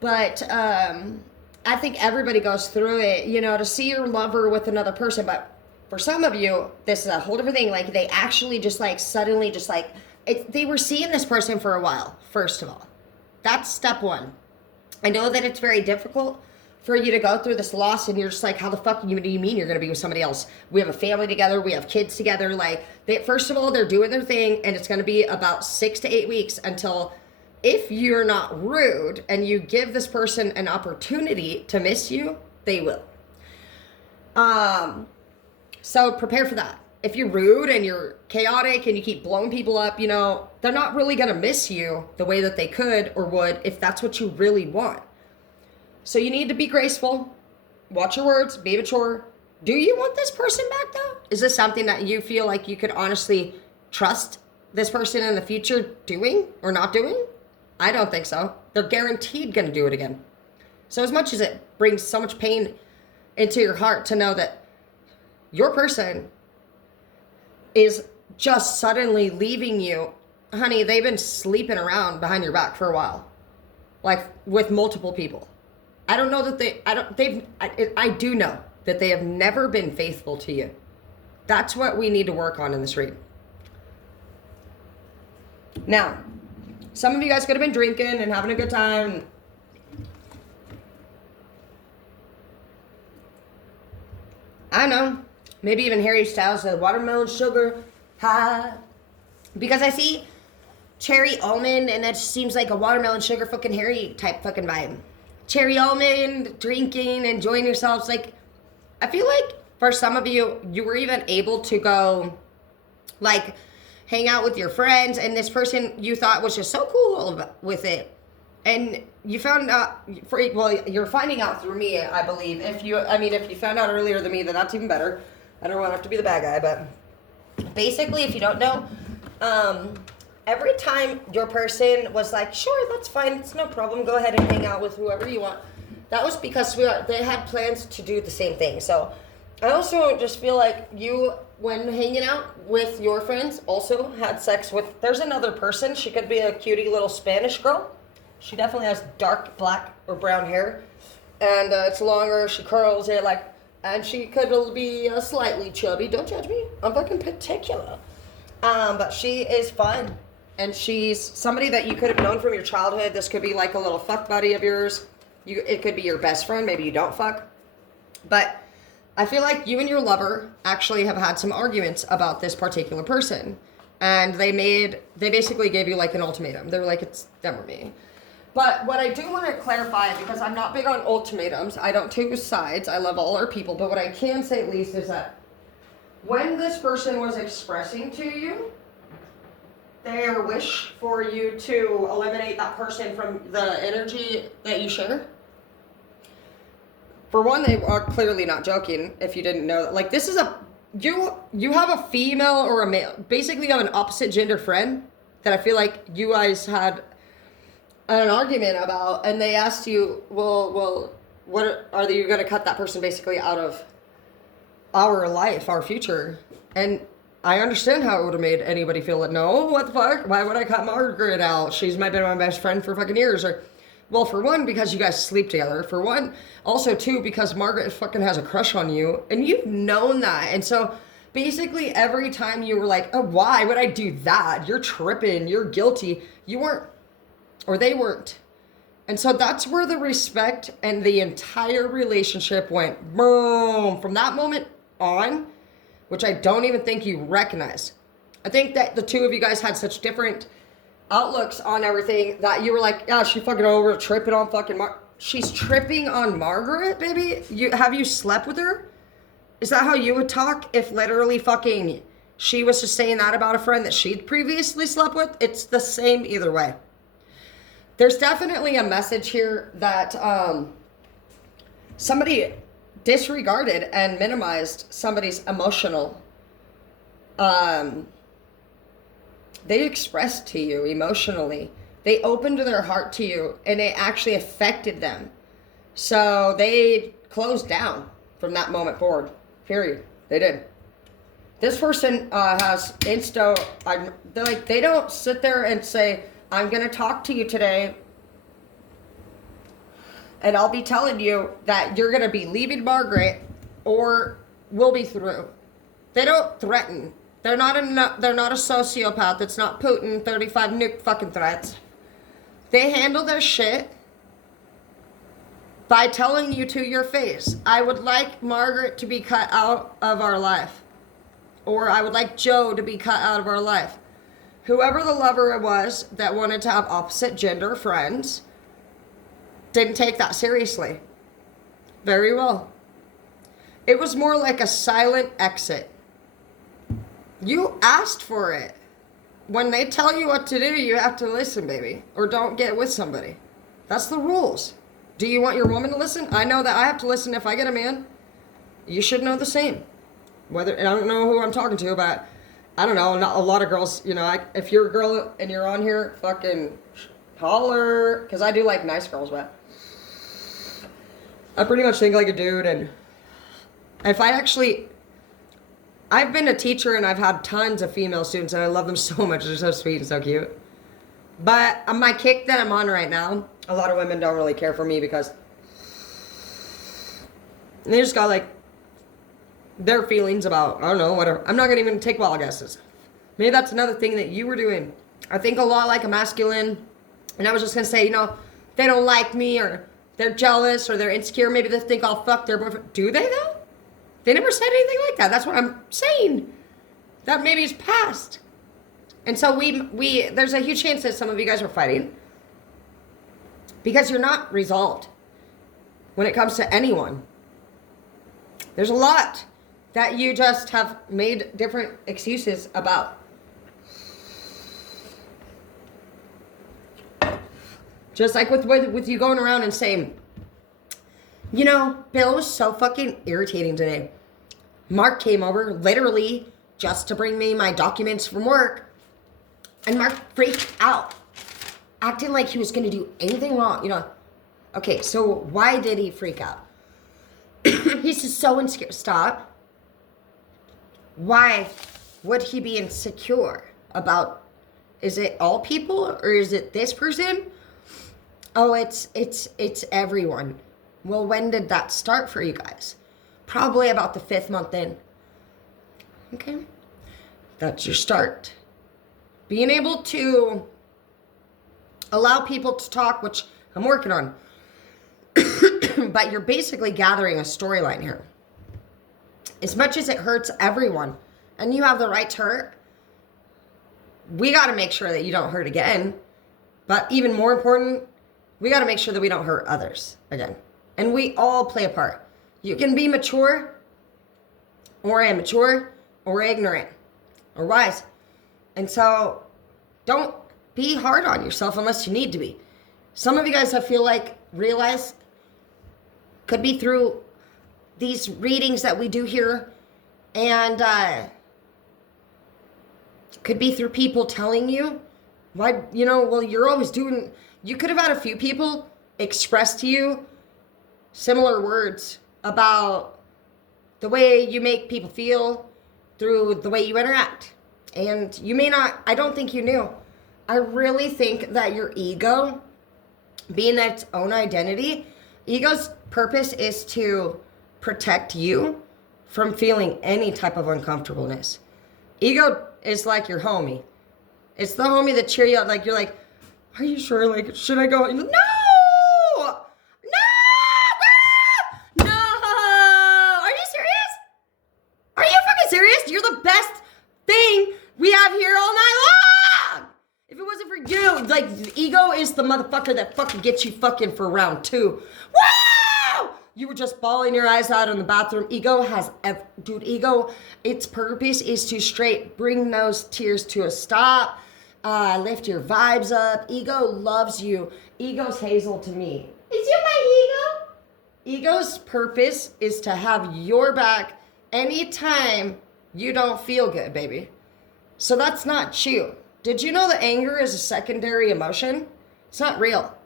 But I think everybody goes through it, you know, to see your lover with another person. But for some of you, this is a whole different thing. Like, they actually just like suddenly just like they were seeing this person for a while. First of all, that's step one. I know that it's very difficult for you to go through this loss, and you're just like, how the fuck do you mean you're going to be with somebody else? We have a family together. We have kids together. Like, first of all, they're doing their thing, and it's going to be about 6 to 8 weeks until, if you're not rude and you give this person an opportunity to miss you, they will. So prepare for that. If you're rude and you're chaotic and you keep blowing people up, you know, they're not really going to miss you the way that they could or would if that's what you really want. So you need to be graceful, watch your words, be mature. Do you want this person back though? Is this something that you feel like you could honestly trust this person in the future doing or not doing? I don't think so. They're guaranteed going to do it again. So as much as it brings so much pain into your heart to know that your person is just suddenly leaving you, honey, they've been sleeping around behind your back for a while, like with multiple people. I don't know that I do know that they have never been faithful to you. That's what we need to work on in this read. Now, some of you guys could have been drinking and having a good time. I know. Maybe even Harry Styles said watermelon sugar high. Because I see cherry almond, and that seems like a watermelon sugar fucking Harry type fucking vibe. Cherry almond, drinking, enjoying yourselves. Like, I feel like for some of you, you were even able to go, like, hang out with your friends, and this person you thought was just so cool with it. And you found out, you're finding out through me, I believe. If you found out earlier than me, then that's even better. I don't want to have to be the bad guy, but basically, if you don't know, every time your person was like, sure, that's fine, it's no problem, go ahead and hang out with whoever you want, that was because they had plans to do the same thing. So I also just feel like you, when hanging out with your friends, also had sex with, there's another person. She could be a cutie little Spanish girl. She definitely has dark black or brown hair, and it's longer, she curls it like, and she could be slightly chubby. Don't judge me, I'm fucking particular. But she is fun. And she's somebody that you could have known from your childhood. This could be like a little fuck buddy of yours. It could be your best friend. Maybe you don't fuck. But I feel like you and your lover actually have had some arguments about this particular person. And they basically gave you like an ultimatum. They were like, it's them or me. But what I do want to clarify, because I'm not big on ultimatums, I don't take sides. I love all our people. But what I can say at least is that when this person was expressing to you their wish for you to eliminate that person from the energy that you share, for one, they are clearly not joking. If you didn't know that, like, this is you have a female or a male, basically you have an opposite gender friend that I feel like you guys had an argument about, and they asked you, well, what are you going to cut that person basically out of our life, our future? And I understand how it would have made anybody feel like, no, what the fuck? Why would I cut Margaret out? She's been my best friend for fucking years. Or, well, for one, because you guys sleep together. For one, also, two, because Margaret fucking has a crush on you. And you've known that. And so, basically, every time you were like, oh, why would I do that? You're tripping. You're guilty. You weren't. Or they weren't. And so that's where the respect and the entire relationship went boom. From that moment on, which I don't even think you recognize. I think that the two of you guys had such different outlooks on everything that you were like, yeah, she fucking over tripping on fucking she's tripping on Margaret, baby? Have you slept with her? Is that how you would talk if literally fucking she was just saying that about a friend that she'd previously slept with? It's the same either way. There's definitely a message here that somebody disregarded and minimized somebody's emotional. They expressed to you emotionally. They opened their heart to you, and it actually affected them. So they closed down from that moment forward. Period. They did. This person has they don't sit there and say, I'm going to talk to you today And I'll be telling you that you're going to be leaving Margaret or we'll be through. They don't threaten. They're not a sociopath. It's not Putin, 35 nuke fucking threats. They handle their shit by telling you to your face, I would like Margaret to be cut out of our life. Or I would like Joe to be cut out of our life. Whoever the lover was that wanted to have opposite gender friends didn't take that seriously. Very well. It was more like a silent exit. You asked for it. When they tell you what to do, you have to listen, baby. Or don't get with somebody. That's the rules. Do you want your woman to listen? I know that I have to listen if I get a man. You should know the same. Whether, and I don't know who I'm talking to, but I don't know, not a lot of girls, you know, if you're a girl and you're on here, fucking holler. Because I do like nice girls, but I pretty much think like a dude. And if I've been a teacher and I've had tons of female students and I love them so much. They're so sweet and so cute. But on my kick that I'm on right now, a lot of women don't really care for me because they just got like their feelings about, I don't know, whatever. I'm not going to even take wild guesses. Maybe that's another thing that you were doing. I think a lot like a masculine. And I was just going to say, you know, they don't like me or they're jealous or they're insecure. Maybe they think I'll fuck their boyfriend. Do they though? They never said anything like that. That's what I'm saying. That maybe is past. And so we there's a huge chance that some of you guys are fighting because you're not resolved when it comes to anyone. There's a lot that you just have made different excuses about. Just like with you going around and saying, you know, Bill was so fucking irritating today. Mark came over literally just to bring me my documents from work. And Mark freaked out, acting like he was going to do anything wrong. You know, okay, so why did he freak out? He's just so insecure. Stop. Why would he be insecure about, is it all people or is it this person? Oh, it's everyone. Well, when did that start for you guys? Probably about the 5th month in. Okay. That's your start. Being able to allow people to talk, which I'm working on. But you're basically gathering a storyline here. As much as it hurts everyone, and you have the right to hurt, we got to make sure that you don't hurt again. But even more important, we got to make sure that we don't hurt others again. And we all play a part. You can be mature, or immature, or ignorant, or wise. And so, don't be hard on yourself unless you need to be. Some of you guys, I feel like, realize, could be through these readings that we do here, and could be through people telling you, why, you know, well, you're always doing, you could have had a few people express to you similar words about the way you make people feel through the way you interact. And you may not, I don't think you knew. I really think that your ego, being its own identity, ego's purpose is to protect you from feeling any type of uncomfortableness. Ego is like your homie. It's the homie that cheer you up. Like, you're like, are you sure? Like, should I go? You're like, no! No, girl! No! Are you serious? Are you fucking serious? You're the best thing we have here all night long! If it wasn't for you, like, ego is the motherfucker that fucking gets you fucking for round 2. Wow! You were just bawling your eyes out in the bathroom. Ego has, dude, ego, its purpose is to straight bring those tears to a stop, lift your vibes up. Ego loves you. Ego's Hazel to me. Is you my ego? Ego's purpose is to have your back anytime you don't feel good, baby. So that's not you. Did you know that anger is a secondary emotion? It's not real.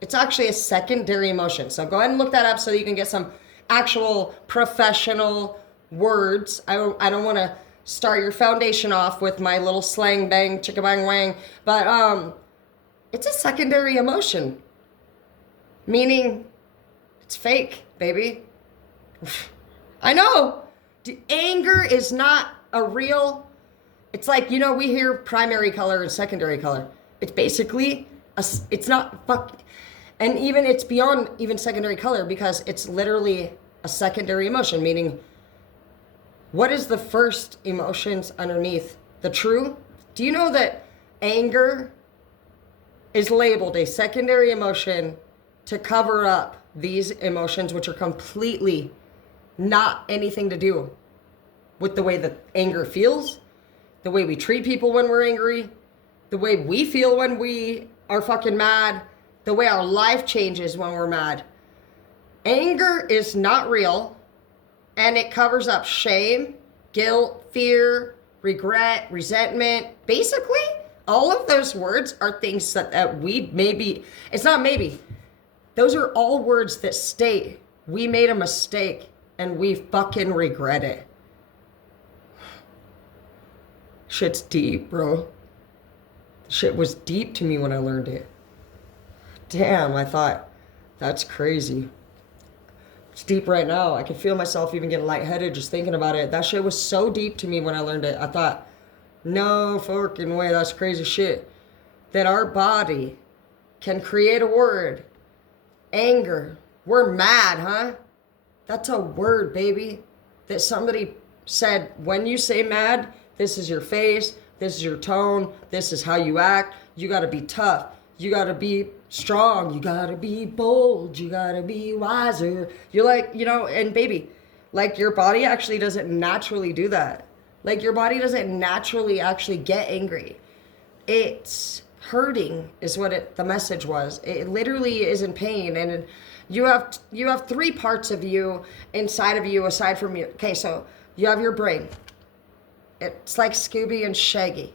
It's actually a secondary emotion. So go ahead and look that up so that you can get some actual professional words. I don't want to start your foundation off with my little slang bang, chicka bang wang. But it's a secondary emotion. Meaning It's fake, baby. I know. Anger is not a real... It's like, you know, we hear primary color and secondary color. It's basically... it's not... And even it's beyond even secondary color because it's literally a secondary emotion, meaning what is the first emotions underneath the true? Do you know that anger is labeled a secondary emotion to cover up these emotions, which are completely not anything to do with the way that anger feels, the way we treat people when we're angry, the way we feel when we are fucking mad, the way our life changes when we're mad. Anger is not real, and it covers up shame, guilt, fear, regret, resentment. Basically, all of those words are things that we maybe, it's not maybe, those are all words that state we made a mistake and we fucking regret it. Shit's deep, bro. Shit was deep to me when I learned it. Damn, I thought, that's crazy. It's deep right now. I can feel myself even getting lightheaded just thinking about it. That shit was so deep to me when I learned it. I thought, no fucking way, that's crazy shit. That our body can create a word. Anger. We're mad, huh? That's a word, baby. That somebody said, when you say mad, this is your face, this is your tone, this is how you act. You gotta be tough. You gotta be strong. You gotta be bold. You gotta be wiser. You're like, you know, and baby, like your body actually doesn't naturally do that. Like your body doesn't naturally actually get angry. It's hurting is what the message was. It literally is in pain. And you have three parts of you inside of you aside from you. Okay, so you have your brain. It's like Scooby and Shaggy.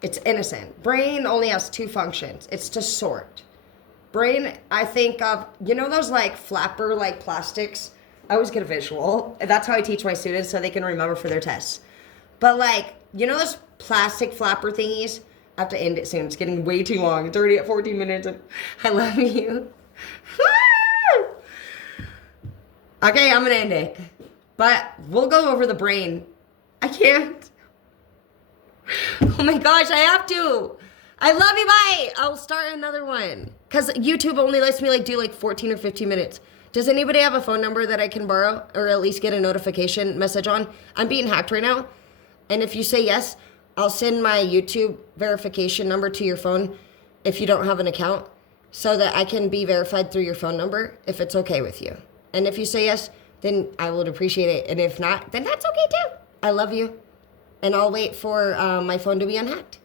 It's innocent. Brain only has two functions. It's to sort. Brain, I think of, you know those like flapper like plastics? I always get a visual. That's how I teach my students so they can remember for their tests. But like, you know those plastic flapper thingies? I have to end it soon. It's getting way too long. It's already at 14 minutes. I love you. Okay, I'm gonna end it. But we'll go over the brain. I can't. Oh my gosh, I have to. I love you, bye. I'll start another one. Because YouTube only lets me do 14 or 15 minutes. Does anybody have a phone number that I can borrow or at least get a notification message on? I'm being hacked right now. And if you say yes, I'll send my YouTube verification number to your phone if you don't have an account so that I can be verified through your phone number if it's okay with you. And if you say yes, then I would appreciate it. And if not, then that's okay too. I love you. And I'll wait for my phone to be unhacked.